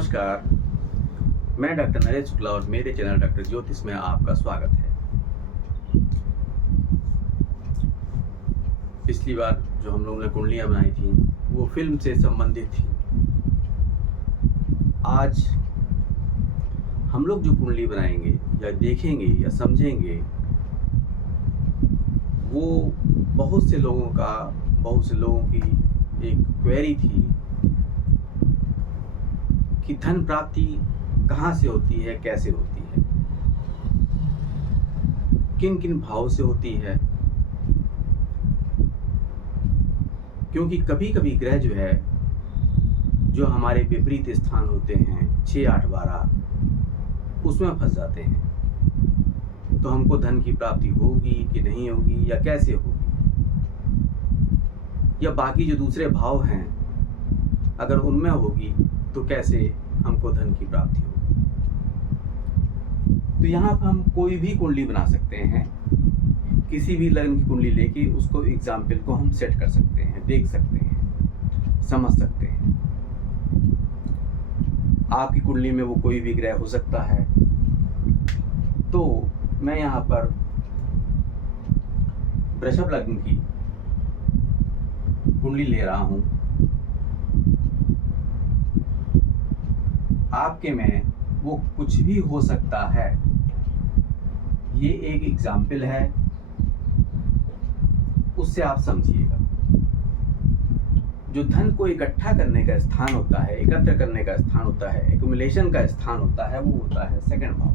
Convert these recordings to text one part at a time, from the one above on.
नमस्कार, मैं डॉक्टर नरेश शुक्ला और मेरे चैनल डॉक्टर ज्योतिष में आपका स्वागत है। पिछली बार जो हम लोगों ने कुंडलियाँ बनाई थी वो फिल्म से संबंधित थी। आज हम लोग जो कुंडली बनाएंगे या देखेंगे या समझेंगे वो बहुत से लोगों की एक क्वेरी थी कि धन प्राप्ति कहाँ से होती है, कैसे होती है, किन किन भाव से होती है। क्योंकि कभी कभी ग्रह जो है जो हमारे विपरीत स्थान होते हैं 6, 8, 12 उसमें फंस जाते हैं। तो हमको धन की प्राप्ति होगी कि नहीं होगी या कैसे होगी, या बाकी जो दूसरे भाव हैं अगर उनमें होगी तो कैसे हमको धन की प्राप्ति होगी। तो यहाँ पर हम कोई भी कुंडली बना सकते हैं, किसी भी लग्न की कुंडली लेके उसको एग्जाम्पल को हम सेट कर सकते हैं, देख सकते हैं, समझ सकते हैं। आपकी कुंडली में वो कोई भी ग्रह हो सकता है। तो मैं यहाँ पर वृषभ लग्न की कुंडली ले रहा हूँ। आपके में वो कुछ भी हो सकता है, ये एक एग्जाम्पल है, उससे आप समझिएगा। जो धन को इकट्ठा करने का स्थान होता है, एकत्र करने का स्थान होता है, एक्युमुलेशन का स्थान होता है, वो होता है सेकंड भाव।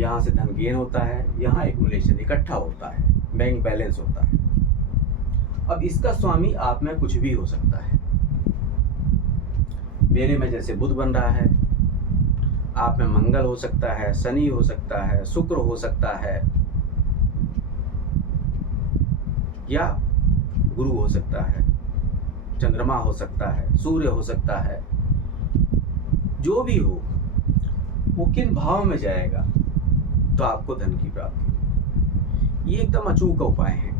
यहाँ से धन गेन होता है, यहाँ एक्युमुलेशन इकट्ठा होता है, बैंक बैलेंस होता है। अब इसका स्वामी आप में कुछ भी हो सकता है। मेरे में जैसे बुध बन रहा है, आप में मंगल हो सकता है, शनि हो सकता है, शुक्र हो सकता है, या गुरु हो सकता है, चंद्रमा हो सकता है, सूर्य हो सकता है। जो भी हो वो किन भाव में जाएगा तो आपको धन की प्राप्ति होगी। ये एकदम अचूक उपाय हैं,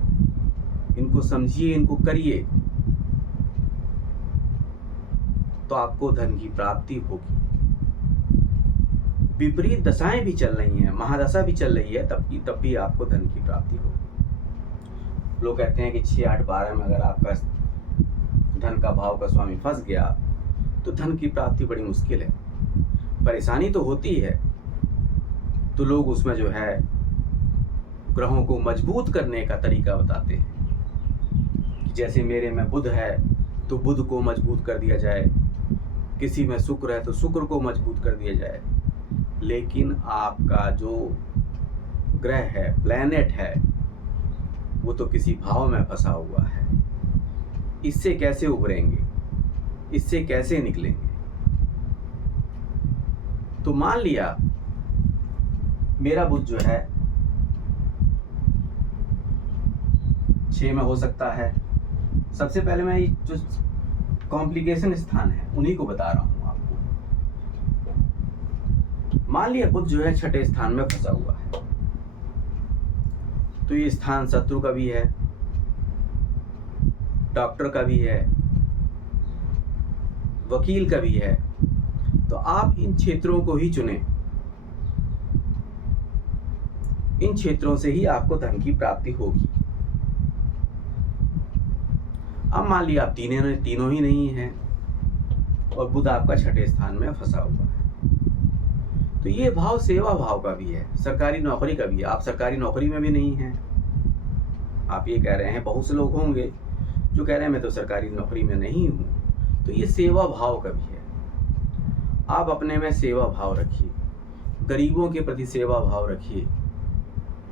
इनको समझिए, इनको करिए तो आपको धन की प्राप्ति होगी। विपरीत दशाएं भी चल रही हैं, महादशा भी चल रही है, तब भी आपको धन की प्राप्ति होगी। लोग कहते हैं कि 6, 8, 12 में अगर आपका धन का भाव का स्वामी फंस गया तो धन की प्राप्ति बड़ी मुश्किल है। परेशानी तो होती है, तो लोग उसमें जो है ग्रहों को मजबूत करने का तरीका बताते हैं। जैसे मेरे में बुध है तो बुध को मजबूत कर दिया जाए, किसी में शुक्र है तो शुक्र को मजबूत कर दिया जाए। लेकिन आपका जो ग्रह है, प्लैनेट है, वो तो किसी भाव में फंसा हुआ है। इससे कैसे उभरेंगे, इससे कैसे निकलेंगे? तो मान लिया मेरा बुध जो है 6 में हो सकता है। सबसे पहले मैं जो कॉम्प्लिकेशन स्थान है उन्हीं को बता रहा हूं आपको। मान लिया बुध जो है 6ठे स्थान में फंसा हुआ है, तो ये स्थान शत्रु का भी है, डॉक्टर का भी है, वकील का भी है। तो आप इन क्षेत्रों को ही चुनें, इन क्षेत्रों से ही आपको धन की प्राप्ति होगी। अब मान लिया आप तीनों ही नहीं हैं और बुध आपका 6ठे स्थान में फंसा हुआ है, तो ये भाव सेवा भाव का भी है, सरकारी नौकरी का भी है। आप सरकारी नौकरी में भी नहीं हैं। आप ये कह रहे हैं, बहुत से लोग होंगे जो कह रहे हैं मैं तो सरकारी नौकरी में नहीं हूं, तो ये सेवा भाव का भी है। आप अपने में सेवा भाव रखिए, गरीबों के प्रति सेवा भाव रखिए,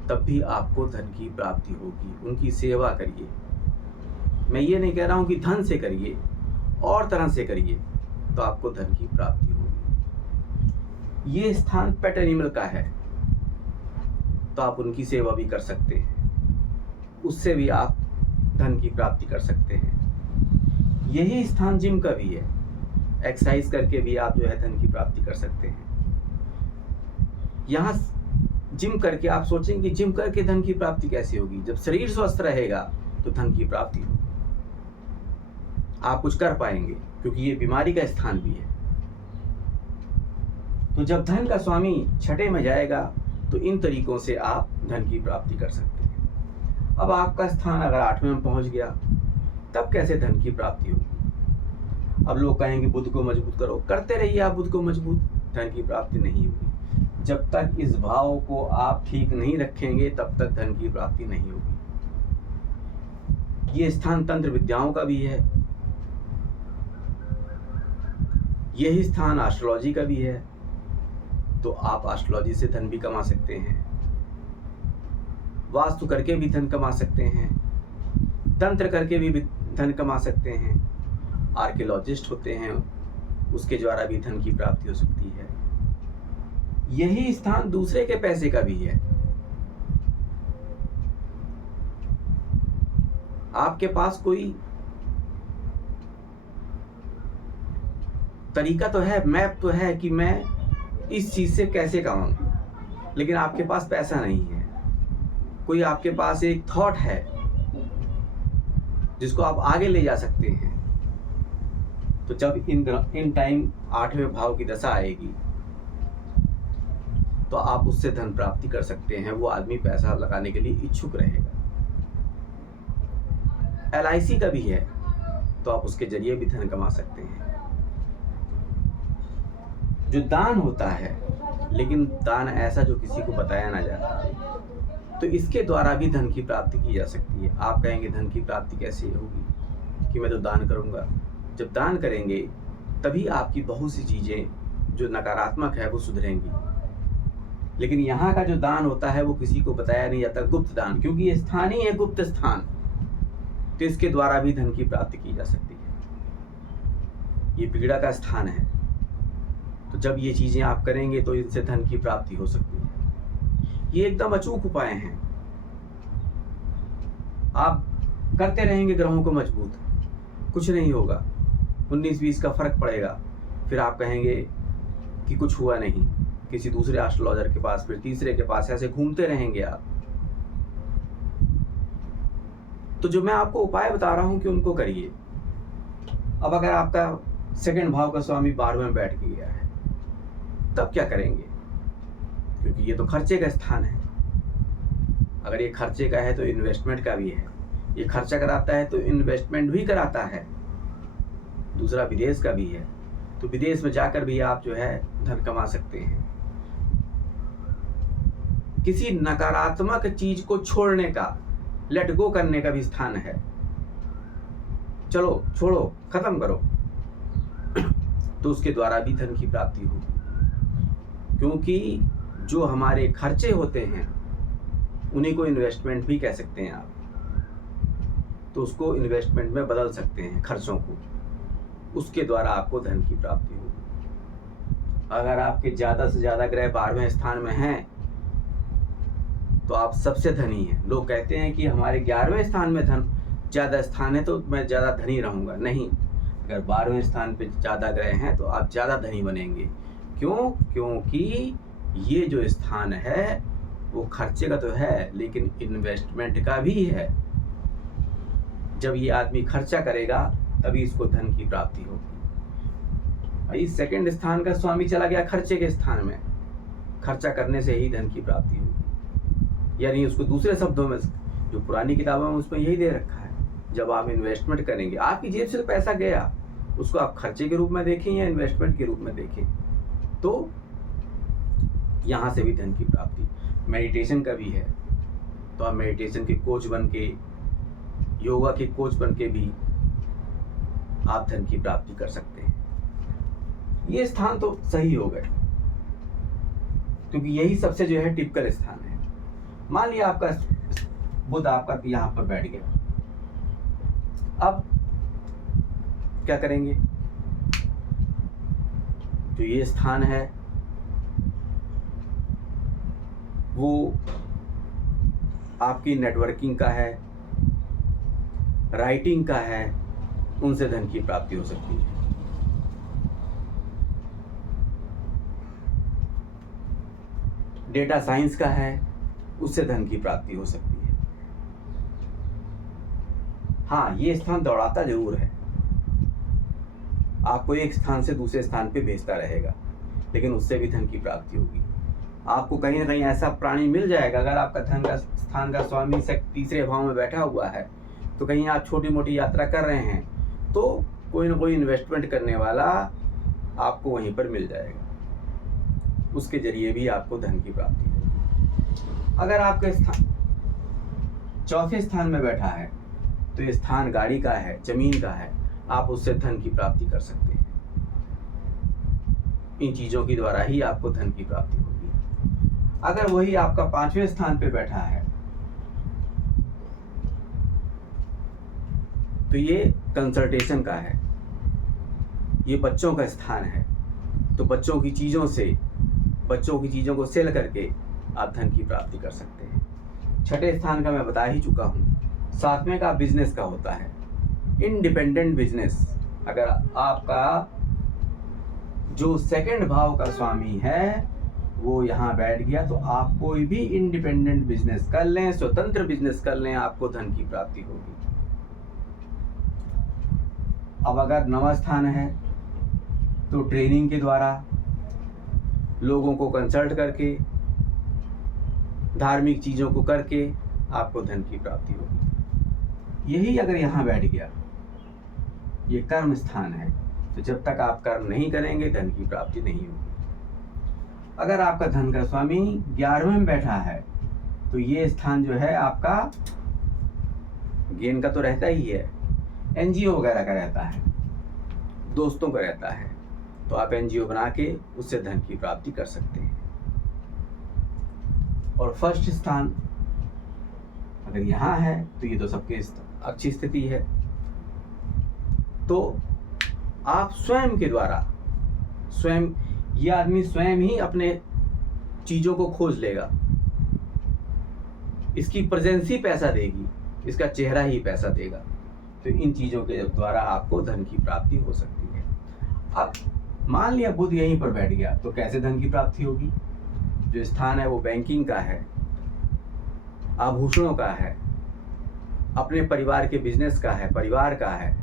तब भी आपको धन की प्राप्ति होगी। उनकी सेवा करिए। मैं ये नहीं कह रहा हूं कि धन से करिए, और तरह से करिए तो आपको धन की प्राप्ति होगी। ये स्थान पेट एनिमल का है, तो आप उनकी सेवा भी कर सकते हैं, उससे भी आप धन की प्राप्ति कर सकते हैं। यही स्थान जिम का भी है, एक्सरसाइज करके भी आप जो है धन की प्राप्ति कर सकते हैं। यहाँ जिम करके आप सोचेंगे जिम करके धन की प्राप्ति कैसे होगी? जब शरीर स्वस्थ रहेगा तो धन की प्राप्ति होगी। आप कुछ कर पाएंगे, क्योंकि ये बीमारी का स्थान भी है। तो जब धन का स्वामी छठे में जाएगा तो इन तरीकों से आप धन की प्राप्ति कर सकते हैं। अब आपका स्थान अगर 8वें में पहुंच गया, तब कैसे धन की प्राप्ति होगी? अब लोग कहेंगे बुध को मजबूत करो, करते रहिए आप बुध को मजबूत, धन की प्राप्ति नहीं होगी। जब तक इस भाव को आप ठीक नहीं रखेंगे तब तक धन की प्राप्ति नहीं होगी। ये स्थान तंत्र विद्याओं का भी है, यही स्थान एस्ट्रोलॉजी का भी है। तो आप एस्ट्रोलॉजी से धन भी कमा सकते हैं, वास्तु करके भी धन कमा सकते हैं, तंत्र करके भी धन कमा सकते हैं, आर्कियोलॉजिस्ट होते हैं उसके द्वारा भी धन की प्राप्ति हो सकती है। यही स्थान दूसरे के पैसे का भी है। आपके पास कोई तरीका तो है, मैप तो है कि मैं इस चीज से कैसे कमाऊं, लेकिन आपके पास पैसा नहीं है। कोई आपके पास एक थॉट है जिसको आप आगे ले जा सकते हैं। तो जब इन टाइम 8वें भाव की दशा आएगी तो आप उससे धन प्राप्ति कर सकते हैं। वो आदमी पैसा लगाने के लिए इच्छुक रहेगा। LIC का भी है, तो आप उसके जरिए भी धन कमा सकते हैं। जो दान होता है, लेकिन दान ऐसा जो किसी को बताया ना जाए, तो इसके द्वारा भी धन की प्राप्ति की जा सकती है। आप कहेंगे धन की प्राप्ति कैसे होगी कि मैं तो दान करूंगा। जब दान करेंगे तभी आपकी बहुत सी चीजें जो नकारात्मक है वो सुधरेंगी। लेकिन यहाँ का जो दान होता है वो किसी को बताया नहीं जाता, गुप्त दान, क्योंकि ये स्थान ही है गुप्त स्थान। तो इसके द्वारा भी धन की प्राप्ति की जा सकती है। ये पीड़ा का स्थान है, तो जब ये चीजें आप करेंगे तो इनसे धन की प्राप्ति हो सकती है। ये एकदम अचूक उपाय हैं। आप करते रहेंगे ग्रहों को मजबूत, कुछ नहीं होगा, 19-20 का फर्क पड़ेगा। फिर आप कहेंगे कि कुछ हुआ नहीं, किसी दूसरे एस्ट्रोलॉजर के पास, फिर तीसरे के पास, ऐसे घूमते रहेंगे आप। तो जो मैं आपको उपाय बता रहा हूं कि उनको करिए। अब अगर आपका सेकंड भाव का स्वामी 12वें में बैठ गया है, तब क्या करेंगे? क्योंकि ये तो खर्चे का स्थान है। अगर ये खर्चे का है तो इन्वेस्टमेंट का भी है। ये खर्चा कराता है तो इन्वेस्टमेंट भी कराता है। दूसरा विदेश का भी है, तो विदेश में जाकर भी आप जो है धन कमा सकते हैं। किसी नकारात्मक चीज को छोड़ने का, लेट गो करने का भी स्थान है। चलो छोड़ो, खत्म करो, तो उसके द्वारा भी धन की प्राप्ति होगी। क्योंकि जो हमारे खर्चे होते हैं उन्हीं को इन्वेस्टमेंट भी कह सकते हैं आप। तो उसको इन्वेस्टमेंट में बदल सकते हैं, खर्चों को, उसके द्वारा आपको धन की प्राप्ति होगी। अगर आपके ज्यादा से ज्यादा ग्रह 12वें स्थान में हैं तो आप सबसे धनी हैं। लोग कहते हैं कि हमारे 11वें स्थान में धन ज्यादा स्थान है तो मैं ज्यादा धनी रहूंगा। नहीं, अगर 12वें स्थान पे ज्यादा ग्रह हैं तो आप ज्यादा धनी बनेंगे। क्यों? क्योंकि ये जो स्थान है वो खर्चे का तो है, लेकिन इन्वेस्टमेंट का भी है। जब ये आदमी खर्चा करेगा तभी इसको धन की प्राप्ति होगी। भाई सेकंड स्थान का स्वामी चला गया खर्चे के स्थान में, खर्चा करने से ही धन की प्राप्ति होगी। यानी उसको दूसरे शब्दों में, जो पुरानी किताबों में उसमें यही दे रखा है, जब आप इन्वेस्टमेंट करेंगे, आपकी जेब से तो पैसा गया, उसको आप खर्चे के रूप में देखें या इन्वेस्टमेंट के रूप में देखें, तो यहाँ से भी धन की प्राप्ति। मेडिटेशन का भी है, तो आप मेडिटेशन के कोच बन के, योगा के कोच बन के भी आप धन की प्राप्ति कर सकते हैं। ये स्थान तो सही हो गए, क्योंकि यही सबसे जो है टिपिकल स्थान है। मान लिया आपका बुध आपका यहाँ पर बैठ गया, अब क्या करेंगे? जो ये स्थान है वो आपकी नेटवर्किंग का है, राइटिंग का है, उनसे धन की प्राप्ति हो सकती है। डेटा साइंस का है, उससे धन की प्राप्ति हो सकती है। हाँ, ये स्थान दौड़ाता जरूर है, आपको एक स्थान से दूसरे स्थान पे भेजता रहेगा, लेकिन उससे भी धन की प्राप्ति होगी। आपको कहीं ना कहीं ऐसा प्राणी मिल जाएगा, अगर आपका धन का स्थान का स्वामी तीसरे भाव में बैठा हुआ है, तो कहीं आप छोटी मोटी यात्रा कर रहे हैं तो कोई ना कोई इन्वेस्टमेंट करने वाला आपको वहीं पर मिल जाएगा, उसके जरिए भी आपको धन की प्राप्ति होगी। अगर आपका स्थान चौथे स्थान में बैठा है तो ये स्थान गाड़ी का है, जमीन का है, आप उससे धन की प्राप्ति कर सकते हैं। इन चीजों के द्वारा ही आपको धन की प्राप्ति होगी। अगर वही आपका पांचवें स्थान पे बैठा है तो ये कंसल्टेशन का है, ये बच्चों का स्थान है, तो बच्चों की चीजों को सेल करके आप धन की प्राप्ति कर सकते हैं। छठे स्थान का मैं बता ही चुका हूं। सातवें का बिजनेस का होता है, इंडिपेंडेंट बिजनेस। अगर आपका जो सेकंड भाव का स्वामी है वो यहाँ बैठ गया तो आप कोई भी इंडिपेंडेंट बिजनेस कर लें, स्वतंत्र बिजनेस कर लें, आपको धन की प्राप्ति होगी। अब अगर नवा स्थान है तो ट्रेनिंग के द्वारा, लोगों को कंसल्ट करके, धार्मिक चीजों को करके आपको धन की प्राप्ति होगी। यही अगर यहाँ बैठ गया, ये कर्म स्थान है, तो जब तक आप कर्म नहीं करेंगे धन की प्राप्ति नहीं होगी। अगर आपका धन का स्वामी 11वें में बैठा है तो ये स्थान जो है आपका गेन का तो रहता ही है, एनजीओ वगैरह का रहता है, दोस्तों का रहता है, तो आप एनजीओ बना के उससे धन की प्राप्ति कर सकते हैं। और फर्स्ट स्थान अगर यहाँ है तो ये तो सबके अच्छी स्थिति है, तो आप स्वयं के द्वारा, ये आदमी स्वयं ही अपने चीजों को खोज लेगा, इसकी प्रेजेंस ही पैसा देगी, इसका चेहरा ही पैसा देगा, तो इन चीजों के द्वारा आपको धन की प्राप्ति हो सकती है। अब मान लिया बुध यहीं पर बैठ गया तो कैसे धन की प्राप्ति होगी? जो स्थान है वो बैंकिंग का है, आभूषणों का है, अपने परिवार के बिजनेस का है, परिवार का है,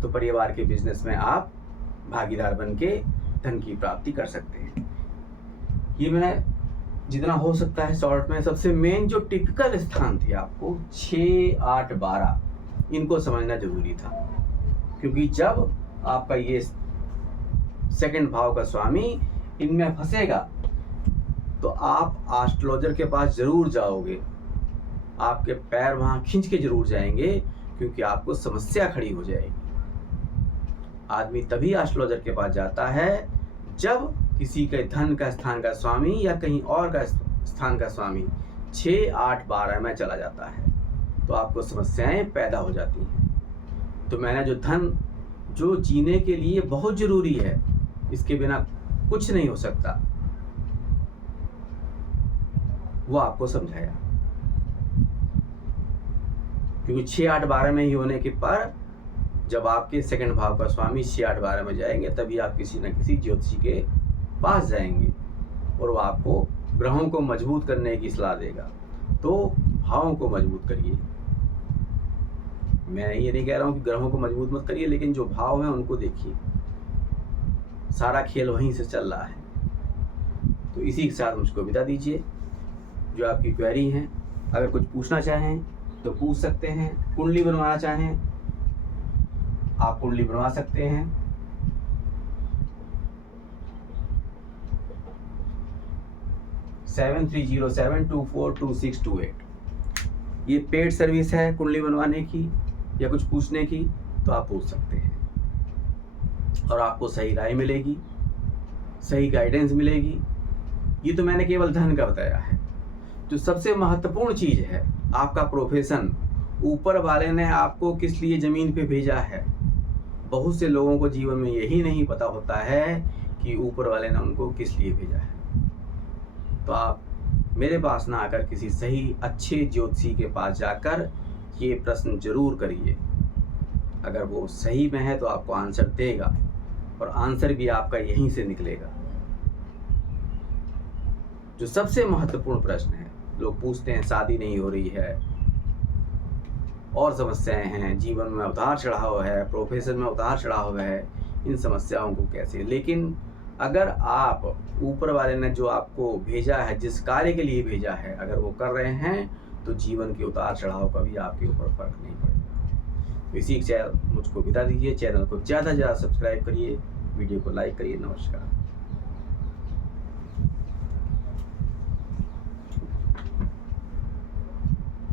तो परिवार के बिजनेस में आप भागीदार बन के धन की प्राप्ति कर सकते हैं। ये मैंने जितना हो सकता है शॉर्ट में, सबसे मेन जो टिपिकल स्थान थे आपको 6, 8, 12 इनको समझना जरूरी था, क्योंकि जब आपका ये सेकंड भाव का स्वामी इनमें फंसेगा तो आप एस्ट्रोलॉजर के पास जरूर जाओगे, आपके पैर वहां खींच के जरूर जाएंगे, क्योंकि आपको समस्या खड़ी हो जाएगी। आदमी तभी एस्ट्रोलॉजर के पास जाता है जब किसी के धन का स्थान का स्वामी या कहीं और का स्थान का स्वामी 6, 8, 12 में चला जाता है, तो आपको समस्याएं पैदा हो जाती हैं। तो मैंने जो धन जो जीने के लिए बहुत जरूरी है, इसके बिना कुछ नहीं हो सकता, वो आपको समझाया। क्योंकि 6, 8, 12 में ही होने के पर जब आपके सेकंड भाव का स्वामी 6, 8, 12 में जाएंगे, तभी आप किसी न किसी ज्योतिषी के पास जाएंगे और वो आपको ग्रहों को मजबूत करने की सलाह देगा। तो भावों को मजबूत करिए। मैं ये नहीं कह रहा हूँ कि ग्रहों को मजबूत मत करिए, लेकिन जो भाव हैं उनको देखिए, सारा खेल वहीं से चल रहा है। तो इसी के साथ मुझको विदा दीजिए। जो आपकी क्वेरी हैं, अगर कुछ पूछना चाहें तो पूछ सकते हैं। कुंडली बनवाना चाहें आप कुंडली बनवा सकते हैं। सेवन 3072422628 ये पेड सर्विस है कुंडली बनवाने की या कुछ पूछने की, तो आप पूछ सकते हैं और आपको सही राय मिलेगी, सही गाइडेंस मिलेगी। ये तो मैंने केवल धन का बताया है। जो सबसे महत्वपूर्ण चीज है आपका प्रोफेशन, ऊपर वाले ने आपको किस लिए जमीन पे भेजा है। बहुत से लोगों को जीवन में यही नहीं पता होता है कि ऊपर वाले ने उनको किस लिए भेजा है। तो आप मेरे पास ना आकर किसी सही अच्छे ज्योतिषी के पास जाकर ये प्रश्न जरूर करिए। अगर वो सही में है तो आपको आंसर देगा, और आंसर भी आपका यहीं से निकलेगा। जो सबसे महत्वपूर्ण प्रश्न है, लोग पूछते हैं शादी नहीं हो रही है, और समस्याएं हैं, जीवन में उतार चढ़ाव है, प्रोफेशन में उतार चढ़ाव है, इन समस्याओं को कैसे। लेकिन अगर आप ऊपर वाले ने जो आपको भेजा है, जिस कार्य के लिए भेजा है, अगर वो कर रहे हैं तो जीवन के उतार चढ़ाव का भी आपके ऊपर फर्क नहीं पड़ेगा। तो इसी मुझको विदा दीजिए। चैनल को ज़्यादा से ज़्यादा सब्सक्राइब करिए, वीडियो को लाइक करिए। नमस्कार।